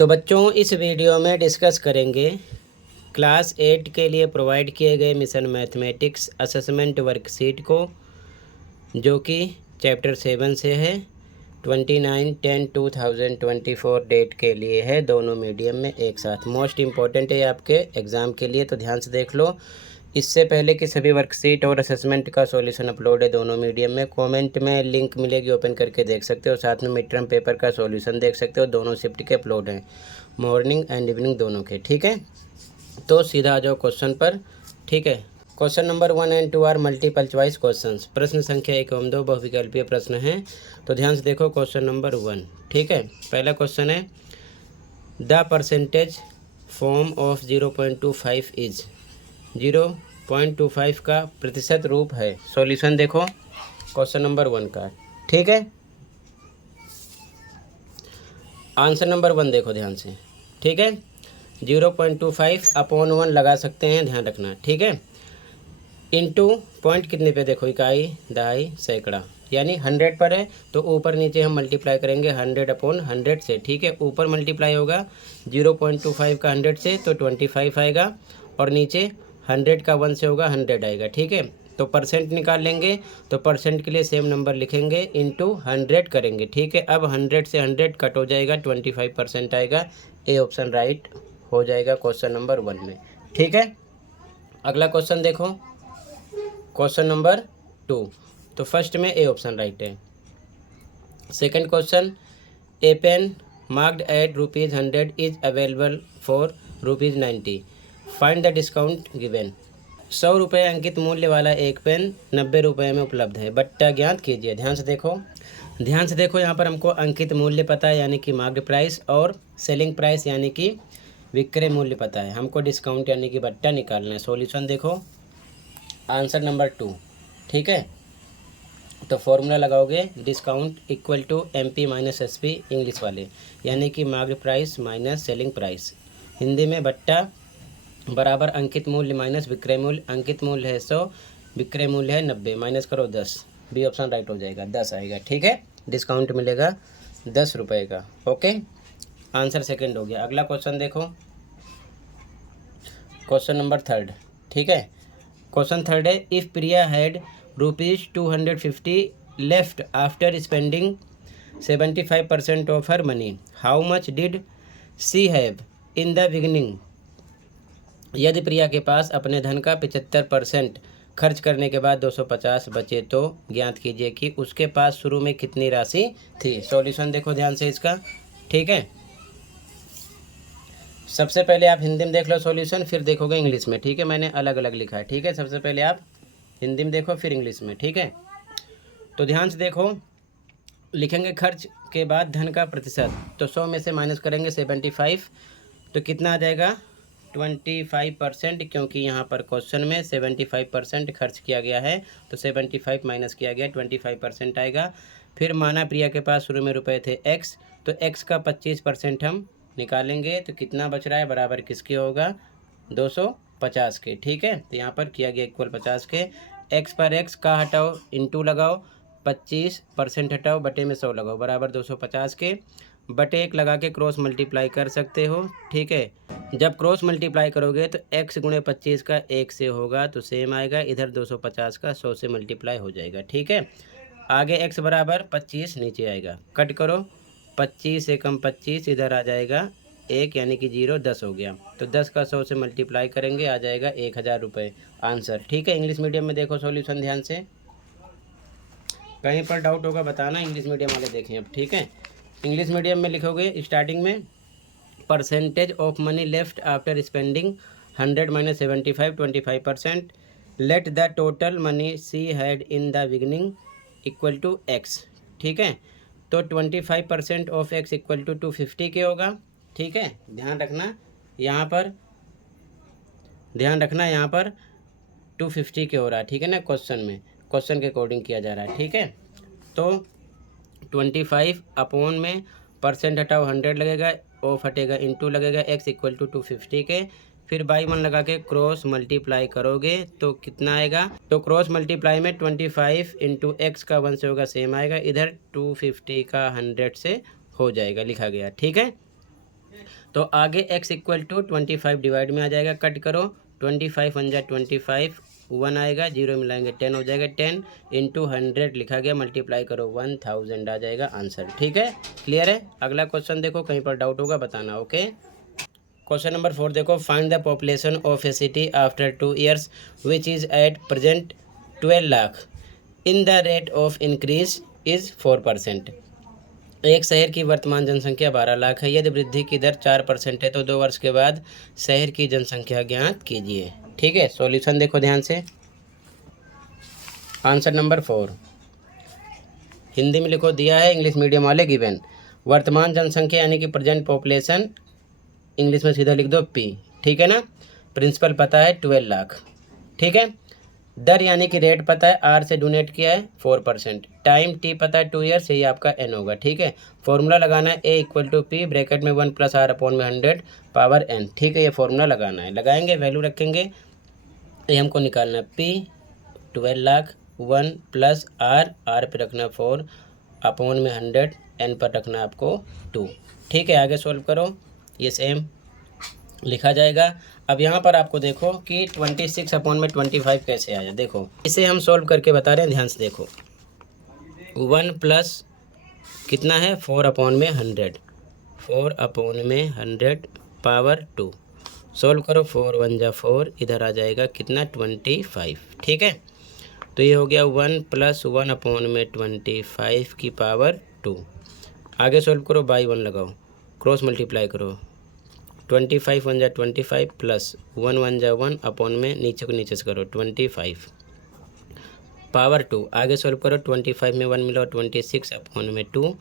तो बच्चों इस वीडियो में डिस्कस करेंगे क्लास 8 के लिए प्रोवाइड किए गए मिशन मैथमेटिक्स असेसमेंट वर्कशीट को, जो कि चैप्टर 7 से है। 29/10/2024 डेट के लिए है, दोनों मीडियम में एक साथ। मोस्ट इम्पॉर्टेंट है आपके एग्ज़ाम के लिए, तो ध्यान से देख लो। इससे पहले कि सभी वर्कशीट और असेसमेंट का सॉल्यूशन अपलोड है दोनों मीडियम में। कमेंट में लिंक मिलेगी, ओपन करके देख सकते हो। साथ में मिड टर्म पेपर का सॉल्यूशन देख सकते हो, दोनों शिफ्ट के अपलोड हैं, मॉर्निंग एंड इवनिंग दोनों के। ठीक है, तो सीधा आ जाओ क्वेश्चन पर। ठीक है, क्वेश्चन नंबर 1 और 2 आर मल्टीपल चॉइस क्वेश्चंस। प्रश्न संख्या 1 एवं 2 बहुविकल्पीय प्रश्न हैं। तो ध्यान से देखो क्वेश्चन नंबर 1। ठीक है, पहला क्वेश्चन है the percentage form of 0.25 is. 0.25 का प्रतिशत रूप है। सॉल्यूशन देखो क्वेश्चन नंबर 1 का। ठीक है, आंसर नंबर 1 देखो ध्यान से। ठीक है, 0.25 अपॉन 1 लगा सकते हैं, ध्यान रखना। ठीक है, इनटू पॉइंट कितने पे देखो, इकाई, दहाई, सैकड़ा, यानी 100 पर है तो ऊपर नीचे हम मल्टीप्लाई करेंगे 100 अपॉन 100 से। ठीक है, ऊपर मल्टीप्लाई होगा 0.25 का 100 से तो 25 आएगा, और नीचे 100 का 1 से होगा 100 आएगा। ठीक है, तो परसेंट निकाल लेंगे, तो परसेंट के लिए सेम नंबर लिखेंगे, इंटू 100 करेंगे। ठीक है, अब 100 से 100 कट हो जाएगा, 25% आएगा। ए ऑप्शन राइट हो जाएगा क्वेश्चन नंबर 1 में। ठीक है, अगला क्वेश्चन देखो, क्वेश्चन नंबर 2। तो फर्स्ट में ए ऑप्शन राइट है। Second question, a pen marked at ₹100 is available for ₹90। Find the discount given. 100 रुपये अंकित मूल्य वाला एक पेन 90 रुपये में उपलब्ध है, बट्टा ज्ञात कीजिए। ध्यान से देखो, ध्यान से देखो, यहाँ पर हमको अंकित मूल्य पता है यानी कि मार्क्ड प्राइस, और सेलिंग प्राइस यानी कि विक्रय मूल्य पता है। हमको डिस्काउंट यानी कि बट्टा निकालना है। सॉल्यूशन देखो आंसर नंबर 2। ठीक है, तो फॉर्मूला लगाओगे discount equal to MP minus SP English वाले, यानी कि marked price minus selling price. Hindi में बट्टा बराबर अंकित मूल्य माइनस विक्रय मूल्य। अंकित मूल्य है 100, विक्रय मूल्य है 90, माइनस करो 10। बी ऑप्शन राइट हो जाएगा, 10 आएगा। ठीक है, डिस्काउंट मिलेगा 10 रुपये का। ओके, आंसर सेकंड हो गया। अगला क्वेश्चन देखो, क्वेश्चन नंबर 3। ठीक है, क्वेश्चन 3 है if Priya had ₹250 left after spending 75% of her money, how much did she have in the beginning. यदि प्रिया के पास अपने धन का 75% खर्च करने के बाद 250 बचे तो ज्ञात कीजिए कि उसके पास शुरू में कितनी राशि थी। सॉल्यूशन देखो ध्यान से इसका। ठीक है, सबसे पहले आप हिंदी में देख लो सॉल्यूशन, फिर देखोगे इंग्लिश में। ठीक है, मैंने अलग अलग लिखा है। ठीक है, सबसे पहले आप हिंदी में देखो फिर इंग्लिश में। ठीक है, तो ध्यान से देखो, लिखेंगे खर्च के बाद धन का प्रतिशत, तो 100 में से माइनस करेंगे 75, तो कितना आ जाएगा 25%, क्योंकि यहाँ पर क्वेश्चन में 75% खर्च किया गया है, तो 75 माइनस किया गया, 25% आएगा। फिर माना प्रिया के पास शुरू में रुपए थे X, तो X का 25% हम निकालेंगे, तो कितना बच रहा है, बराबर किसके होगा, 250 के। ठीक है, तो यहाँ पर किया गया इक्वल 50 के। X पर X का हटाओ, इंटू लगाओ, 25% हटाओ, बटे में 100 लगाओ, बराबर 250 के। बटे 1 लगा के क्रॉस मल्टीप्लाई कर सकते हो। ठीक है, जब क्रॉस मल्टीप्लाई करोगे तो x गुणे 25 का 1 से होगा तो सेम आएगा, इधर 250 का 100 से मल्टीप्लाई हो जाएगा। ठीक है, आगे x बराबर 25 नीचे आएगा, कट करो, 25 से कम 25 इधर आ जाएगा 1, यानी कि 0, 10 हो गया, तो 10 का 100 से मल्टीप्लाई करेंगे, आ जाएगा 1000 रुपये आंसर। ठीक है, इंग्लिश मीडियम में देखो सॉल्यूशन ध्यान से, कहीं पर डाउट होगा बताना, इंग्लिश मीडियम वाले देखें अब। ठीक है, इंग्लिश मीडियम में लिखोगे स्टार्टिंग में percentage of money left after spending 100 minus 75 25%, let the total money she had in the beginning equal to x। ठीक है, तो 25% ऑफ x इक्वल टू 250 के होगा। ठीक है, ध्यान रखना यहाँ पर, ध्यान रखना यहाँ पर 250 के हो रहा है। ठीक है ना, क्वेश्चन में, क्वेश्चन के अकॉर्डिंग किया जा रहा है। ठीक है, तो 25 अपॉन में परसेंट हटाओ 100 लगेगा, ऑफ हटेगा, इंटू लगेगा, x इक्वल टू 250 के, फिर बाई 1 लगा के क्रॉस मल्टीप्लाई करोगे तो कितना आएगा, तो क्रॉस मल्टीप्लाई में 25 इंटू एक्स का 1 से होगा, सेम आएगा, इधर 250 का 100 से हो जाएगा, लिखा गया। ठीक है, तो आगे x इक्वल टू 25 डिवाइड में आ जाएगा, कट करो 25 वन जा 25, 1 आएगा, 0 मिलाएंगे 10 हो जाएगा, 10 इंटू 100 लिखा गया, मल्टीप्लाई करो 1000 आ जाएगा आंसर। ठीक है, क्लियर है। अगला क्वेश्चन देखो, कहीं पर डाउट होगा बताना। ओके, क्वेश्चन नंबर 4 देखो, find the population of A city after 2 years which is at present 12 lakh in the rate of increase is 4%। एक शहर की वर्तमान जनसंख्या 12 लाख है, यदि वृद्धि की दर 4% है तो 2 वर्ष के बाद शहर की जनसंख्या ज्ञात कीजिए। ठीक है, सॉल्यूशन देखो ध्यान से। आंसर नंबर 4 हिंदी में लिखो, दिया है, इंग्लिश मीडियम वाले गिवन। वर्तमान जनसंख्या यानी कि प्रेजेंट पॉपुलेशन, इंग्लिश में सीधा लिख दो पी। ठीक है ना, प्रिंसिपल पता है 12 लाख। ठीक है, दर यानी कि रेट पता है, आर से डोनेट किया है 4%, टाइम टी पता है 2 ईयर्स, यही आपका एन होगा। ठीक है, फॉर्मूला लगाना है ए इक्वल टू पी ब्रैकेट में 1 + आर अपॉन में 100 पावर एन। ठीक है, ये फॉर्मूला लगाना है, लगाएंगे वैल्यू रखेंगे, ये हमको निकालना है पी 12 लाख 1 + आर पे रखना 4 अपॉन में 100, एन पर रखना आपको 2। ठीक है, आगे सॉल्व करो, ये सेम लिखा जाएगा। अब यहाँ पर आपको देखो कि 26 अपॉन में 25 कैसे आया, देखो इसे हम सॉल्व करके बता रहे हैं, ध्यान से देखो। 1 प्लस कितना है 4 अपॉन में 100, 4 अपॉन में 100 पावर 2, सॉल्व करो 4 1 जा 4, इधर आ जाएगा कितना 25। ठीक है, तो ये हो गया 1 + 1 अपॉन में 25 की पावर 2। आगे सॉल्व करो, बाई 1 लगाओ, क्रॉस मल्टीप्लाई करो, 25 1 जा 25 प्लस 1 1 जा 1 अपॉन में नीचे को नीचे से करो 25 पावर 2। आगे सॉल्व करो, 25 में 1 मिला 26 अपॉन में 2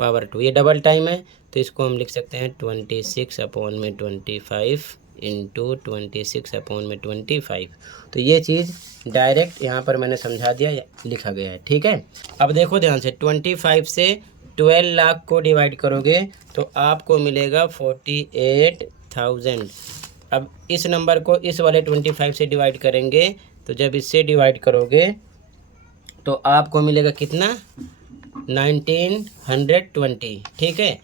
पावर 2। ये डबल टाइम है तो इसको हम लिख सकते हैं 26 अपॉन में 25 इंटू 26 अपॉन में 25। तो ये चीज़ डायरेक्ट यहाँ पर मैंने समझा दिया, लिखा गया है। ठीक है, अब देखो ध्यान से, 25 से 12 लाख को डिवाइड करोगे तो आपको मिलेगा 48,000। अब इस नंबर को इस वाले 25 से डिवाइड करेंगे तो जब इससे डिवाइड करोगे तो आपको मिलेगा कितना 1920। ठीक है,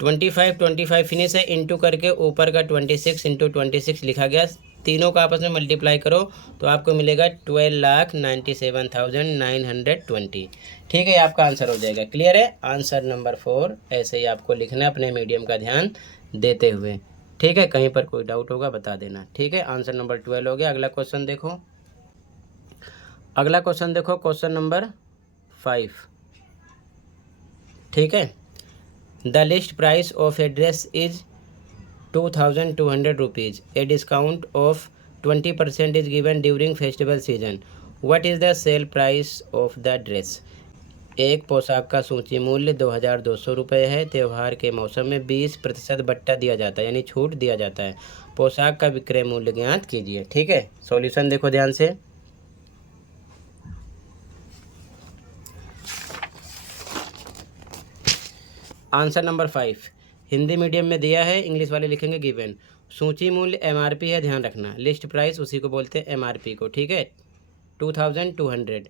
25 फिनिश है, इंटू करके ऊपर का 26 इंटू 26 लिखा गया, तीनों का आपस में मल्टीप्लाई करो तो आपको मिलेगा 12,97,920। ठीक है, आपका आंसर हो जाएगा। क्लियर है, आंसर नंबर 4 ऐसे ही आपको लिखना है अपने मीडियम का ध्यान देते हुए। ठीक है, कहीं पर कोई डाउट होगा बता देना। ठीक है, आंसर नंबर 12 हो गया। अगला क्वेश्चन देखो, अगला क्वेश्चन देखो, क्वेश्चन नंबर 5। ठीक है, the list price of a dress is 2,200 rupees, a discount of 20% is given during festival season, what is the sale price of the dress. एक पोशाक का सूची मूल्य 2,200 रुपये है, त्यौहार के मौसम में 20% बट्टा दिया जाता है यानी छूट दिया जाता है, पोशाक का विक्रय मूल्य ज्ञात कीजिए। ठीक है, सॉल्यूशन देखो ध्यान से। आंसर नंबर 5 हिंदी मीडियम में दिया है, इंग्लिश वाले लिखेंगे गिवन। सूची मूल्य MRP है, ध्यान रखना, लिस्ट प्राइस उसी को बोलते हैं MRP को। ठीक है, 2,200,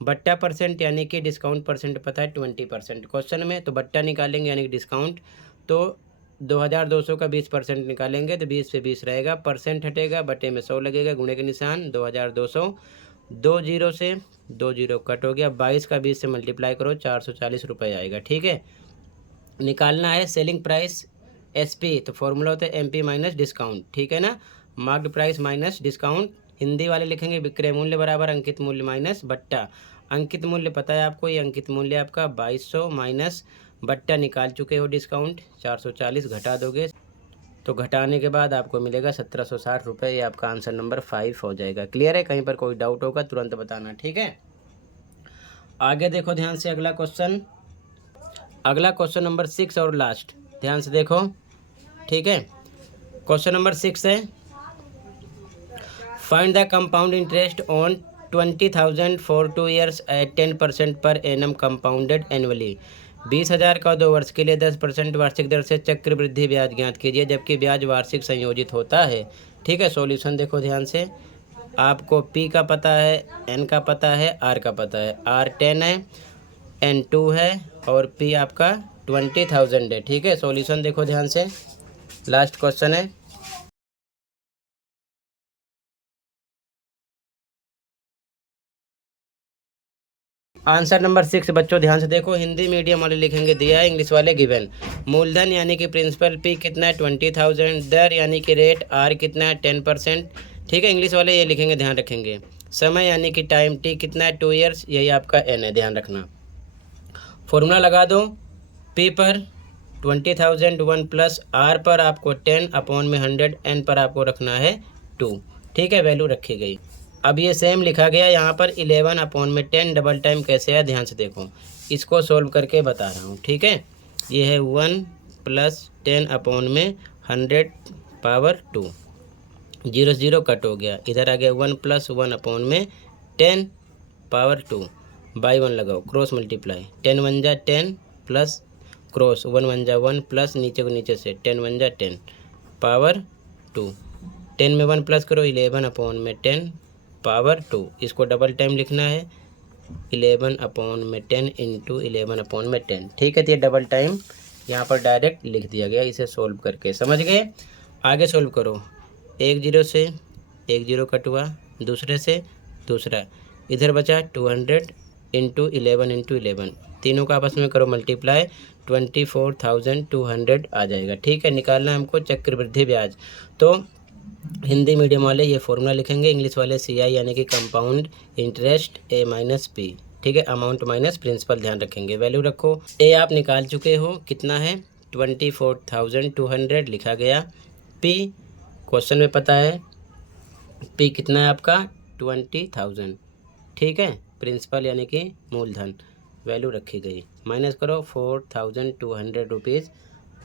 बट्टा परसेंट यानी कि डिस्काउंट परसेंट पता है 20% क्वेश्चन में, तो बट्टा निकालेंगे यानी कि डिस्काउंट, तो 2,200 का 20% निकालेंगे तो 20 पे 20 रहेगा, परसेंट हटेगा, बटे में 100 लगेगा, गुणे के निशान 2,200, 2 जीरो से 2 जीरो कट हो गया, 22 का 20 से मल्टीप्लाई करो 440 रुपये आएगा। ठीक है, निकालना है सेलिंग प्राइस SP, तो फॉर्मूला होता है MP माइनस डिस्काउंट। ठीक है ना, marked price minus discount, Hindi वाले लिखेंगे विक्रय मूल्य बराबर अंकित मूल्य माइनस बट्टा। अंकित मूल्य पता है आपको, ये अंकित मूल्य आपका 2200 माइनस बट्टा निकाल चुके हो डिस्काउंट 440, घटा दोगे तो घटाने के बाद आपको मिलेगा 1,760 रुपये। ये आपका आंसर नंबर 5 हो जाएगा। क्लियर है, कहीं पर कोई डाउट होगा तुरंत बताना। ठीक है, आगे देखो ध्यान से, अगला क्वेश्चन, अगला क्वेश्चन नंबर 6 और लास्ट, ध्यान से देखो। ठीक है, क्वेश्चन नंबर 6 है, find the compound interest on 20,000 for 2 years at 10% per annum compounded annually. 20,000 का 2 वर्ष के लिए 10% वार्षिक दर से चक्रवृद्धि ब्याज ज्ञात कीजिए जबकि ब्याज वार्षिक संयोजित होता है। ठीक है, सॉल्यूशन देखो ध्यान से, आपको P का पता है, N का पता है, R का पता है। R 10 है, N 2 है और P आपका 20,000 है। ठीक है, सॉल्यूशन देखो ध्यान से, लास्ट क्वेश्चन है। आंसर नंबर 6 बच्चों ध्यान से देखो, हिंदी मीडियम वाले लिखेंगे दिया है, इंग्लिश वाले गिवन। मूलधन यानी कि प्रिंसिपल पी कितना है 20,000, दर यानी कि रेट आर कितना है 10%। ठीक है, इंग्लिश वाले ये लिखेंगे, ध्यान रखेंगे। समय यानी कि टाइम टी कितना है 2 ईयर्स, यही आपका एन है, ध्यान रखना। फॉर्मूला लगा दो, पी पर 20,000 1 प्लस आर पर आपको 10/100, एन पर आपको रखना है 2। ठीक है, वैल्यू रखी गई। अब ये सेम लिखा गया यहाँ पर 11/10 डबल टाइम कैसे है, ध्यान से देखो, इसको सोल्व करके बता रहा हूँ। ठीक है, ये है 1 + 10/100 पावर 2, 0 0 कट हो गया, इधर आ गया 1 + 1/10 पावर 2, बाई 1 लगाओ, क्रॉस मल्टीप्लाई, 10 1 जा 10 प्लस क्रॉस 1 1 जा 1 प्लस नीचे को नीचे से 10 1 जा 10 पावर 2, 10 में 1 प्लस करो 11/10 पावर 2, इसको डबल टाइम लिखना है 11/10 इंटू 11/10। ठीक है, तो ये डबल टाइम यहाँ पर डायरेक्ट लिख दिया गया, इसे सोल्व करके, समझ गए। आगे सोल्व करो, 1 0 से 1 0 कट हुआ, दूसरे से दूसरा, इधर बचा 200 इंटू 11 तीनों का आपस में करो मल्टीप्लाई, 24,200 आ जाएगा। ठीक है, निकालना है हमको चक्रवृद्धि ब्याज। तो हिंदी मीडियम वाले ये फॉर्मूला लिखेंगे, इंग्लिश वाले CI यानी कि compound interest A minus P। ठीक है, अमाउंट माइनस प्रिंसिपल, ध्यान रखेंगे। वैल्यू रखो, ए आप निकाल चुके हो, कितना है 24,200 लिखा गया। P क्वेश्चन में पता है, P कितना है आपका 20,000। ठीक है, प्रिंसिपल यानी कि मूलधन, वैल्यू रखी गई, माइनस करो 4,200 रुपीज़,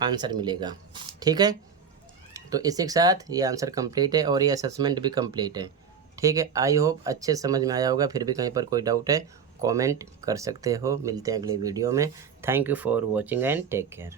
आंसर मिलेगा। ठीक है, तो इसी के साथ ये आंसर कंप्लीट है और ये असेसमेंट भी कंप्लीट है। ठीक है, आई होप अच्छे समझ में आया होगा। फिर भी कहीं पर कोई डाउट है कमेंट कर सकते हो। मिलते हैं अगले वीडियो में। Thank you for watching and take care.